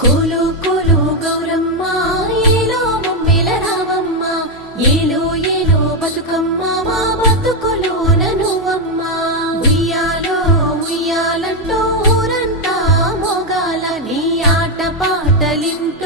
కోలు కోలు గౌరమ్మ ఏలో మమ్మెల రావమ్మ ఏలో ఏలో బతుకమ్మ మా బతుకులోన నువ్వమ్మ ఉయ్యాలో ఉయ్యాలంటూ ఊరంతా మోగాల నీ ఆట పాటలింటూ